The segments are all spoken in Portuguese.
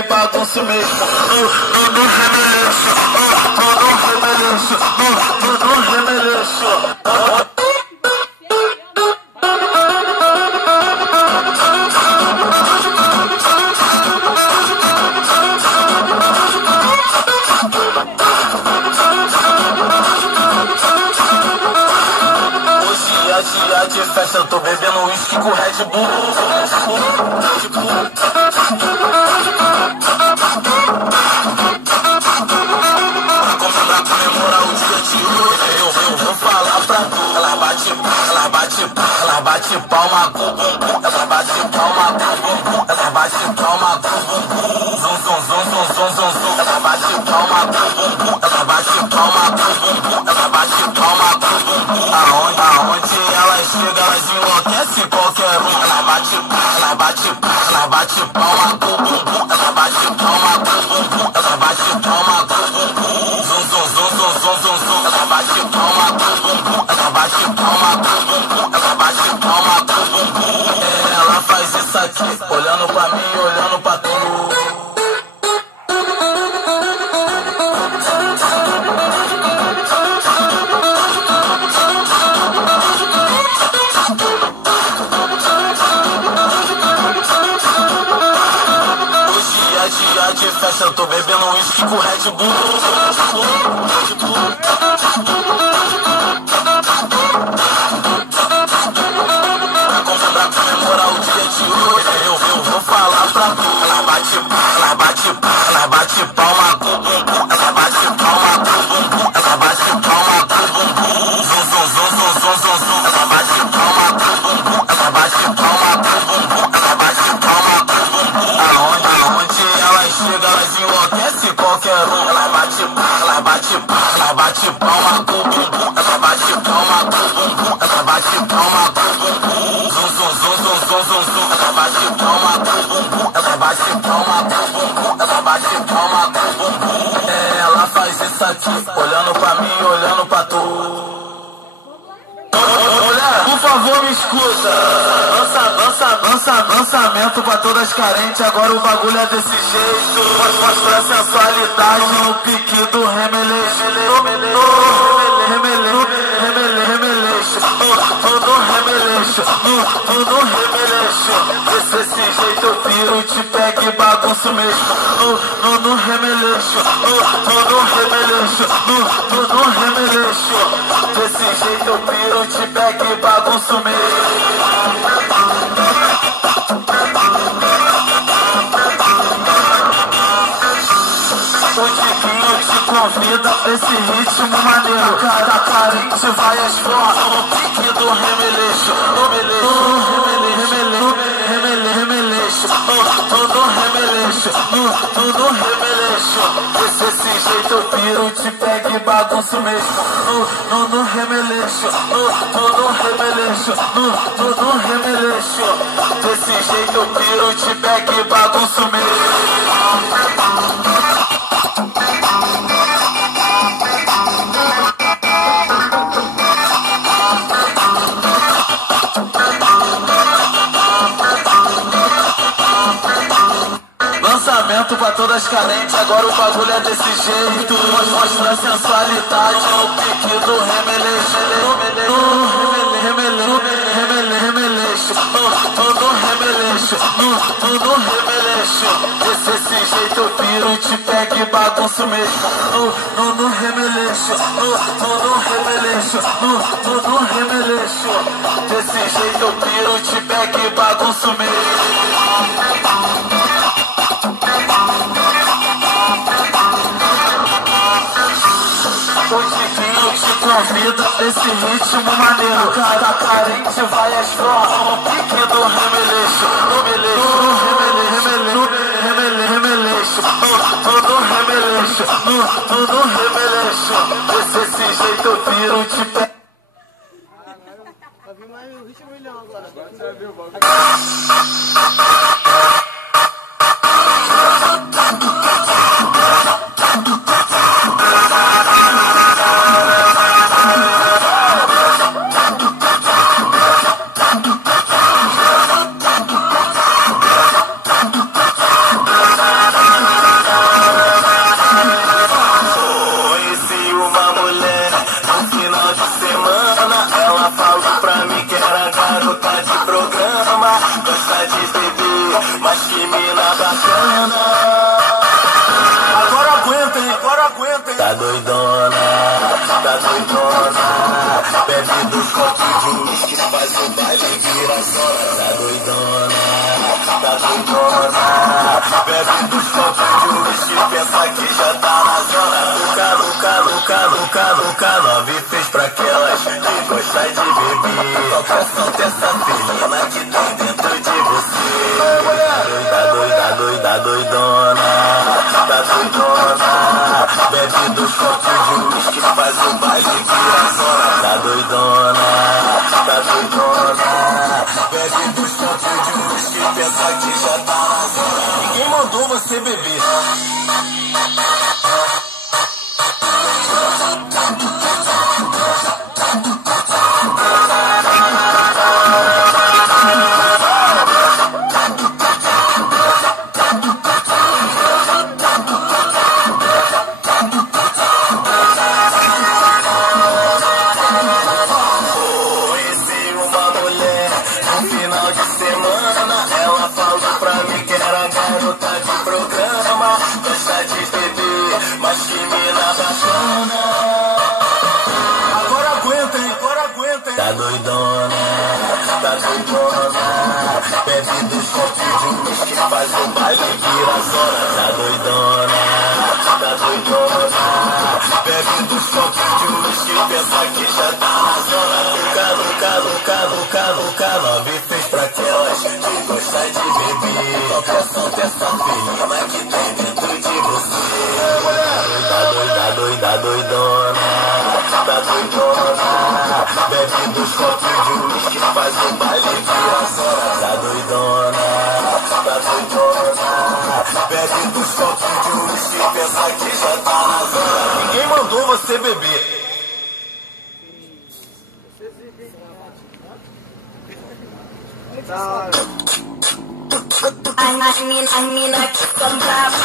que bagunço mesmo. No remeleixo, no remeleixo. Dia de festa, eu tô bebendo uísque com Red Bull. Pra comemorar o dia de hoje, eu vou falar pra tu. Ela bate palma com bumbum. Ela bate palma com bumbum. Ela bate palma com bumbum. Zum, zum, zum, zum, zum, zum, zum. Ela bate palma com bumbum. Ela bate palma com bumbum. Ela bate palma com bumbum. Aonde ela chega, elas enlouquece qualquer um. Ela bate palma com bumbum. Ela bate palma com bumbum. Ela bate palma com bumbum. Zum, zum, zum, zum, zum, zum, zum. Ela bate palma com bumbum. Ela bate palma com bumbum. Ela bate palma com bumbum. Ela faz isso aqui, olhando pra mim, olhando pra tu. Dia de festa, eu tô bebendo uísque com Red Bull. Pra comemorar o dia de hoje, eu vou falar pra tu. Ela bate palma com bumbum. Ela bate palma com bumbum. Ela bate palma com bumbum. Zum, zum, zum, zum, zum, zum, zum. Ela bate palma com bumbum. Ela bate palma com bumbum. Ela bate palma com bumbum. Aonde ela chega, elas enlouquece qualquer um. Ela bate palma com bumbum. Ela bate palma com bumbum. Ela bate palma com bumbum. Zum, zum, zum, zum, zum, zum, zum. Ela bate palma com bumbum. Ela bate palma com bumbum. Ela bate palma com bumbum. Ela faz isso aqui, olhando pra mim, olhando pra tu. Mulher, por favor, me escuta. Lançamento pra todas carentes. Agora o bagulho é desse jeito. Mostra a sensualidade no pique do remeleixo. No remeleixo. Desse jeito eu piro, te pego e bagunço mesmo. No remeleixo. No remeleixo. Desse jeito eu piro, te pego e bagunço mesmo. O Tiquinho te convida pra esse ritmo maneiro. Cada carente vai às forras no pique do remeleixo. No remeleixo. Desse jeito eu piro, te pego e bagunço mesmo. No remeleixo. No remeleixo. Desse jeito eu piro, te pego e bagunço mesmo. Lançamento pra todas carentes, agora o bagulho é desse jeito. Mostra a sensualidade no pique do remeleixo. No remeleixo. Desse jeito eu piro, te pego e bagunço mesmo. No remeleixo. No remeleixo. Desse jeito eu piro, te pego e bagunço mesmo. O Tiquinho te convida pra esse ritmo maneiro. Cada carente vai às forras no pique do remeleixo. No remeleixo. Desse jeito eu piro, te pego. Vai vir mais um ritmo milhão agora. Agora você vai ver o bagulho. mas que mina bacana. Agora aguenta, hein? Agora aguenta, hein? Tá doidona, bebe do copo de uísque, faz o baile vira zona. Tá doidona, bebe do copo de uísque, pensa que já tá na zona. Nunca, nove fez pra aquelas que gostam de beber. Só pressão dessa felina que tem dentro de você. Doidona, bebe dos copos de uísque, faz o baile vira zona. Tá doidona, bebe dos copos de uísque, pensa que já tá na zona. Ninguém mandou você beber. Mas que mina bacana. Agora aguenta, hein? Agora aguenta, hein? Tá doidona, bebe dos copos de uísque, faz o baile vira zona. Tá doidona, bebe dos copos de uísque, pensa que já tá na zona. Nunca, nove fez pra aquelas que gostam de beber. Só pressão dessa felina que tem dentro de você. Doidona, bebe dos copos de uísque, faz o baile vira zona. Tá doidona, bebe dos copos de uísque, pensa que já tá na zona. Ninguém mandou você beber. As mina que são bravas.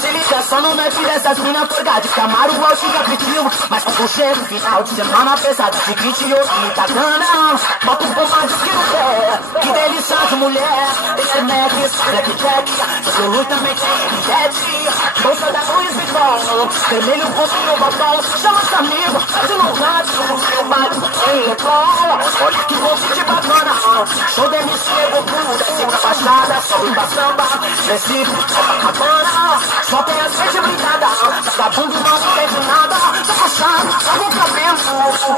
Se liga só no match dessas mina forgada de Camaro, igual chega apetitivo. Mas quando chega o final de semana pesado, seguinte eu me cagando. Bota um pomade que no pé, que delícia de mulher. Tem Hermes, Blackjack, Lulu também tem Jet. Bolsa da Louis Vuitton, vermelho, roupinho, batom. Chama os amigos, faz no rádio, eu bato em Leblon. Olha que convite bacana, show da MC Goku. Desce pra baixada, sobe pra samba, desce Copacabana. Só tem as vezes brincada, vagabundo não entende nada. Tô puxando, tá no cabelo,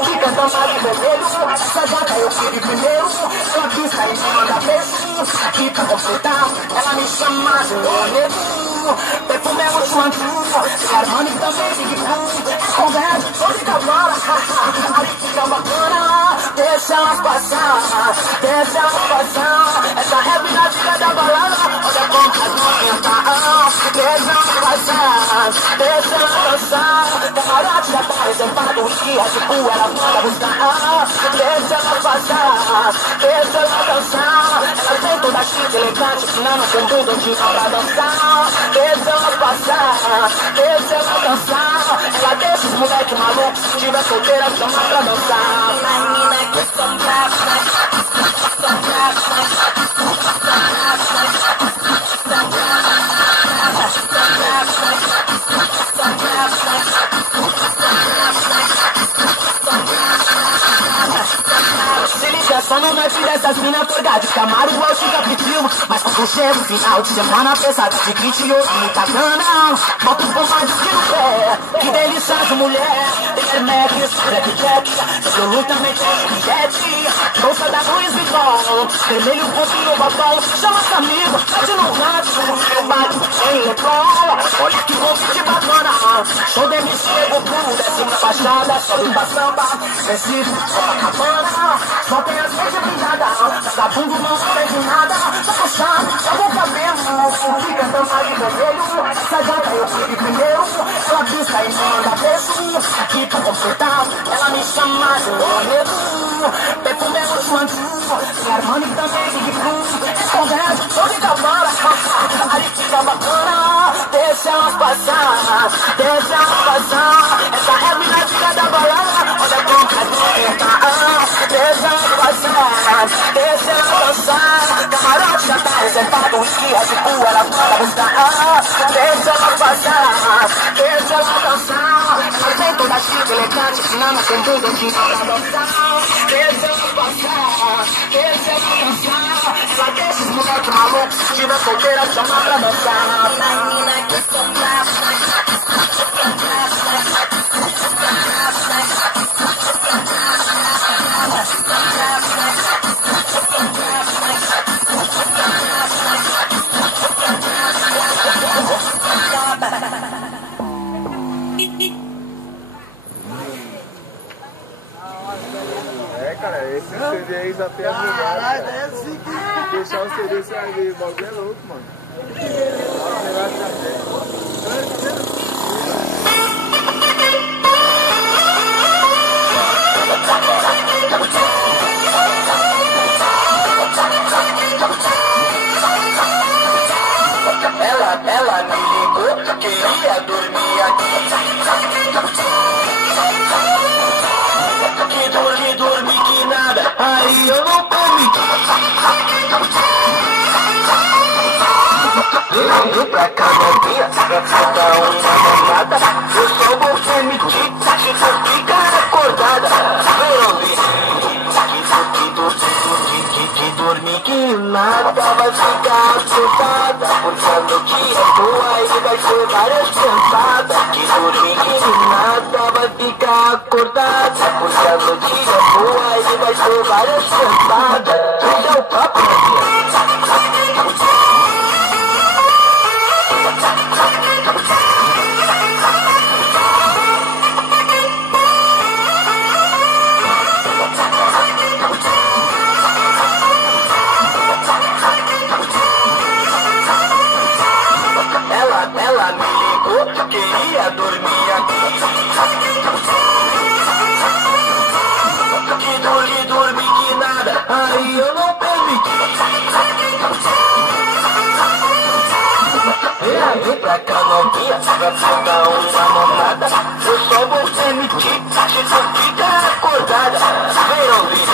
fica tampado de vermelho. Essa gata eu tive primeiro, ela quis sair de manda beijo. Aqui pra completar, ela me chama de nego. Perfume é muito antigo, Armani também Big Cool. Conversa, só fica bala, aí fica bacana. Deixa elas passar, essa rap na vida da balada, olha como as novinhas. Deixa elas dançar, camarote já tá reservado, o que é tipo, ela manda buscar. Deixa ela dançar, ela tem toda chique, elegante, ensinando com tudo de pra dançar. Deixa ela dançar, ela deixa os moleque maluco, se tiver solteira, chama pra dançar. As mina que são bravas, se liga só no match dessas mina forgada de Camaro, igual chega apetitivo. Mas quando chega o final de semana pesado, de grite eu me cagando. Bota os bombadinhos no pé, que delícia de mulher. Tem Hermes, Blackjack, Lulu também tem Jet. Bolsa da Louis Vuitton, vermelho, roupinho, batom. Chama os amigos, faz no rádio, eu bato em Leblon. Olha que convite bacana, show da MC Goku. Desce pra baixada, sobe pra samba, desce Copacabana. Só tem as vezes blindada, vagabundo não entende nada. Tá puxando, joga o cabelo, fica tampado de vermelho. Essa gata eu fui primeiro, ela quis sair de manda beijo. Aqui pra completar, ela me chama de nego. Perfume é muito antigo, tem Armani também Big Cool. Conversa, só fica bala, passar, deixa ela passar. Essa é a minha vida da balada, olha como é deixa ela passar, deixa ela passar. Camarote já tá reservado, whisky, Red Bull, ela manda buscar. Deixa ela passar, deixa ela dançar. Ela vem toda chique, elegante, ensinando sem dúvida de dançar. Deixa ela passar, deixa ela dançar. Ela deixa os moleques malucos, se tiver solteira, chama pra dançar. Menina que sofra, cara, esse CD aí já tem a Caralho, é assim que... Deixar o CD sem ali, o bagulho é louco, mano. O negócio tá bem. Ela me ligou, queria dormir aqui. Que dormir que nada, aí eu não permiti. Vem pra cá novinha, pra dar uma mamada. Eu só vou permitir se tu ficar acordada. Vem ouvir. Que dormir que nada vai ficar acordada. Porque a noite é boa e vai ser várias cantadas. Que dormir que nada vai ficar acordada. Porque a noite é boa e vai ser várias cantadas. Esse é o papo, ela me ligou, queria dormir aqui. Que dormir que nada, aí eu não permiti. Vem pra cá novinha, pra dar uma mamada. Eu só vou permitir se tu ficar acordada. Vem ouvir.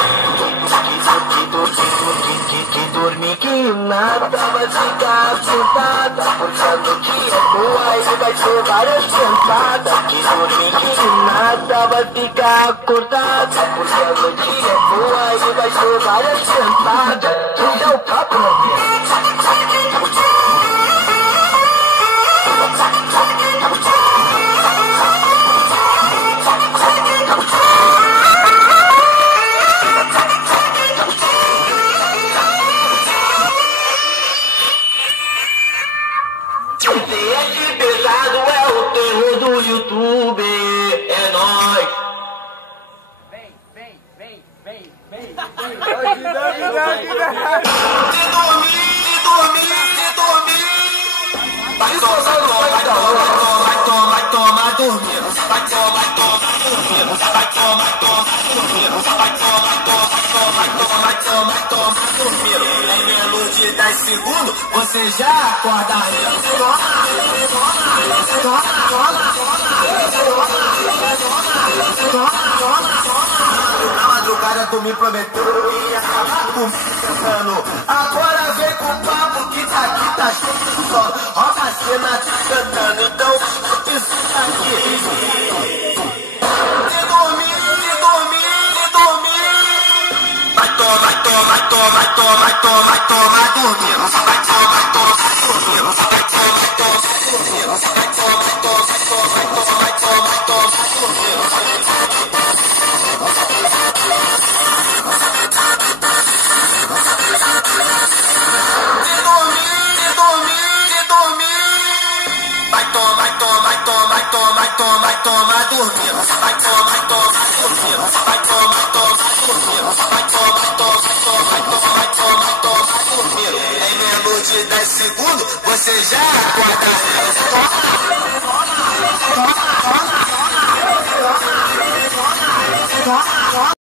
Que dormir que nada vai ficar acordada. Porque a noite é boa e vai ser várias cantadas. Que dormir que nada vai ficar acordada. Porque a noite é boa e vai ser várias cantadas. Esse é o papo, novinha. Pesado é o terror do YouTube, é nóis. Vem. Vai tomar dormindo. Vai tomar dormindo. Vai tomar dormindo. Em menos de 10 segundos, você já acorda aí. Na madrugada tu me prometeu que ia acabar comigo cantando. Agora vem com o papo que aqui tá cheio de sol. Roda a cena te cantando, então isso aqui. De dormir. Vai tomar dormindo. Vai tomar dormindo. Em menos de 10 segundos, você já acorda.